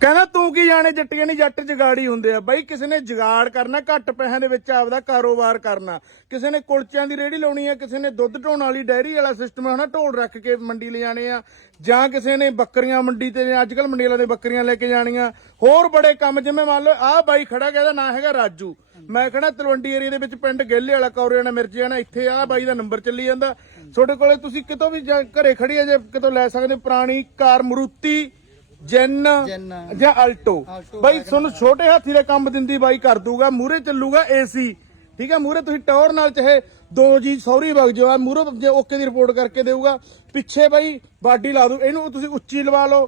ਕਹਿੰਦਾ ਤੂੰ ਕੀ ਜਾਣੇ ਜੱਟੀਆਂ ਨਹੀਂ ਜੱਟ ਜਗਾੜੀ ਹੁੰਦੇ ਆ? ਬਾਈ ਕਿਸੇ ਨੇ ਜਗਾੜ ਕਰਨਾ ਘੱਟ ਪੈਸਿਆਂ ਦੇ ਵਿੱਚ ਆਪਦਾ ਕਾਰੋਬਾਰ ਕਰਨਾ। ਕਿਸੇ ਨੇ ਕੁਲਚਿਆਂ ਦੀ ਰੇੜੀ ਲਾਉਣੀ ਆ ਕਿਸੇ ਨੇ ਦੁੱਧ ਢੋਣ ਵਾਲੀ ਡੈਰੀ ਵਾਲਾ ਸਿਸਟਮ ਹੈ ਨਾ ਢੋਲ ਰੱਖ ਕੇ ਮੰਡੀ ਲੈ ਜਾਣੇ ਆ। ਜਾਂ ਕਿਸੇ ਨੇ ਬੱਕਰੀਆਂ ਮੰਡੀ ਤੇ ਅੱਜ ਕੱਲ ਮੰਡੀ ਵਾਲਿਆਂ ਦੇ ਬੱਕਰੀਆਂ ਲੈ ਕੇ ਜਾਣੀਆਂ। ਹੋਰ ਬੜੇ ਕੰਮ ਜਿਵੇਂ ਮੰਨ ਲਓ ਆਹ ਬਾਈ ਖੜਾ ਗਿਆ ਇਹਦਾ ਨਾਂ ਹੈਗਾ ਰਾਜੂ। ਮੈਂ ਖੜਾ ਤਲਵੰਡੀ ਏਰੀਆ ਦੇ ਵਿੱਚ ਪਿੰਡ ਗੇਲੇ ਵਾਲਾ ਕੌਰਿਆਣਾ ਮਿਰਜਿਆਣਾ ਇੱਥੇ ਆਹ ਬਾਈ ਦਾ ਨੰਬਰ ਚੱਲੀ ਜਾਂਦਾ। ਤੁਹਾਡੇ ਕੋਲੇ ਤੁਸੀਂ ਕਿਤੋਂ ਵੀ ਜਾਂ ਘਰੇ ਖੜੀ ਆ ਜੇ ਕਿਤੋਂ ਲੈ ਸਕਦੇ ਹੋ, ਪੁਰਾਣੀ ਕਾਰ ਮਰੂਤੀ ਜੈਨ ਜੈਨ। ਜਾਂ ਆਲਟੋ ਆਲਟੋ, ਬਾਈ ਤੁਹਾਨੂੰ ਛੋਟੇ ਹਾਥੀ ਦੇ ਕੰਮ ਦਿੰਦੀ ਬਾਈ ਕਰ ਦੂਗਾ। ਮੂਰੇ ਚੱਲੂਗਾ ਏਸੀ ਠੀਕ ਹੈ ਮੂਰੇ ਤੁਸੀਂ ਟਾਵਰ ਨਾਲ ਚਾਹੇ ਦੋ ਜੀ ਸੌਰੀ ਵਗ ਜਾਓ। ਮੂਰੇ ਜੇ ਓਕੇ ਦੀ ਰਿਪੋਰਟ ਕਰਕੇ ਦੇਊਗਾ। ਪਿੱਛੇ ਬਾਈ ਬਾਡੀ ਲਾ ਦੂ ਇਹਨੂੰ ਤੁਸੀਂ ਉੱਚੀ ਲਵਾ ਲਓ।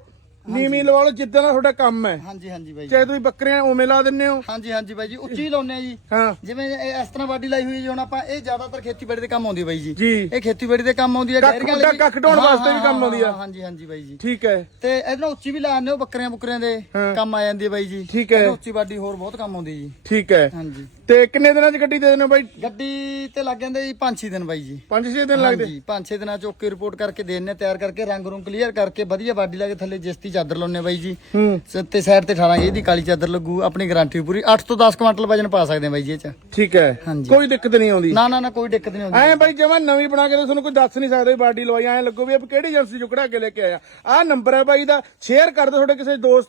ਨੀਵੀਂ ਲਵਾ ਲਓ ਜਿੱਦਾਂ ਦਾ ਤੁਹਾਡਾ ਕੰਮ ਹੈ। ਹਾਂਜੀ ਹਾਂਜੀ ਬਾਈ ਜੀ। ਚਾਹੇ ਤੁਸੀਂ ਬੱਕਰੀਆਂ ਉਵੇਂ ਲਾ ਦਿੰਨੇ ਹੋ। ਹਾਂਜੀ ਹਾਂਜੀ ਬਾਈ ਜੀ ਉੱਚੀ ਲਾਉਨੇ ਆ ਜੀ। ਹਾਂ। ਜਿਵੇਂ ਇਹ ਇਸ ਤਰ੍ਹਾਂ ਬਾਡੀ ਲਾਈ ਹੋਈ ਜੀ ਹੁਣ ਆਪਾਂ ਇਹ ਜ਼ਿਆਦਾਤਰ ਖੇਤੀਬਾੜੀ ਦੇ ਕੰਮ ਆਉਂਦੀ ਬਾਈ ਜੀ। ਜੀ। ਇਹ ਖੇਤੀਬਾੜੀ ਦੇ ਕੰਮ ਆਉਂਦੀ ਹੈ ਕੱਖ- ਲਈ ਵੀ- ਕੱਖ ਢੋਣ ਹਾਂ, ਵਾਸਤੇ ਵੀ ਹਾਂ, ਕੰਮ ਆਉਂਦੀ ਆ। ਹਾਂ, ਹਾਂਜੀ ਹਾਂਜੀ ਬਾਈ ਜੀ। ਠੀਕ ਹੈ। ਤੇ ਇਹਦੇ ਨਾਲ ਉੱਚੀ ਵੀ ਲਾਉਂਦੇ ਹੋ ਬੱਕਰੀਆਂ ਬੁੱਕਰੀਆਂ ਦੇ ਹਾਂ। ਕੰਮ ਆ ਜਾਂਦੀ ਹੈ ਬਾਈ ਜੀ। ਠੀਕ ਹੈ। ਇਹਦੇ ਉੱਚੀ ਬਾਡੀ ਹੋਰ ਬਹੁਤ ਕੰਮ ਆਉਂਦੀ ਜੀ। ਠੀਕ ਹੈ। ਹਾਂਜੀ। ਤੇ ਕਿੰਨੇ ਦਿਨਾਂ 'ਚ ਗੱਡੀ ਦੇ ਦਿੰਦੇ ਹੋ ਬਾਈ? ਗੱਡੀ ਤੇ ਲੱਗ ਜਾਂਦੇ ਜੀ 5-6 ਦਿਨ ਬਾਈ ਜੀ। 5-6 ਦਿਨ ਲੱਗਦੇ? ਹਾਂਜੀ 5-6 ਦਿਨਾਂ ਚ ਓਕੇ ਰਿਪੋਰਟ ਕਰਕੇ ਦੇ ਦਿੰਨੇ ਤਿਆਰ ਕਰਕੇ ਰੰਗ ਰੂੰਗ ਕਲੀਅਰ ਕਰਕੇ ਵਧੀਆ ਬਾਡੀ ਲਾ ਕੇ ਥੱਲੇ ਜਿਸਤੀ ਚਾਦਰ ਲਾਉਨੇ ਬਾਈ ਜੀ। ਹੂੰ। ਸ- ਤੇ ਸਾਈਡ ਤੇ 18 ਗੇਜ ਦੀ ਕਾਲੀ ਚਾਦਰ ਲੱਗੂ ਆਪਣੀ ਗਾਰੰਟੀ ਪੂਰੀ। 8 ਤੋਂ 10 ਕੁਇੰਟਲ ਵਜਨ ਪਾ ਸਕਦੇ ਆ ਬਾਈ ਜੀ ਇਹ ਚ। ਠੀਕ ਹੈ। ਹਾਂਜੀ। ਕੋਈ ਦਿੱਕਤ ਨਹੀਂ ਆਉਂਦੀ। ਨਾ ਨਾ ਨਾ ਕੋਈ ਦਿੱਕਤ ਨਹੀਂ ਆਉਂਦੀ। ਐ ਬਾਈ ਜਮਾ ਨਵੀਂ ਬਣਾ ਕੇ ਤਾਂ ਤੁਹਾਨੂੰ ਕੋਈ ਦੱਸ ਨਹੀਂ ਸਕਦਾ ਵੀ ਬਾਡੀ ਲਵਾਈ ਐ ਲੱਗੋ ਵੀ ਇਹ ਕਿਹੜੀ ਏਜੰਸੀ ਚੋਂ ਕਢਾ ਕੇ ਲੈ ਕੇ ਆਇਆ ਆਹ ਨੰਬਰ ਹੈ ਬਾਈ ਦਾ ਸ਼ੇਅਰ ਕਰ ਦਿਓ ਤੁਹਾਡੇ ਕਿਸੇ ਦੋਸਤ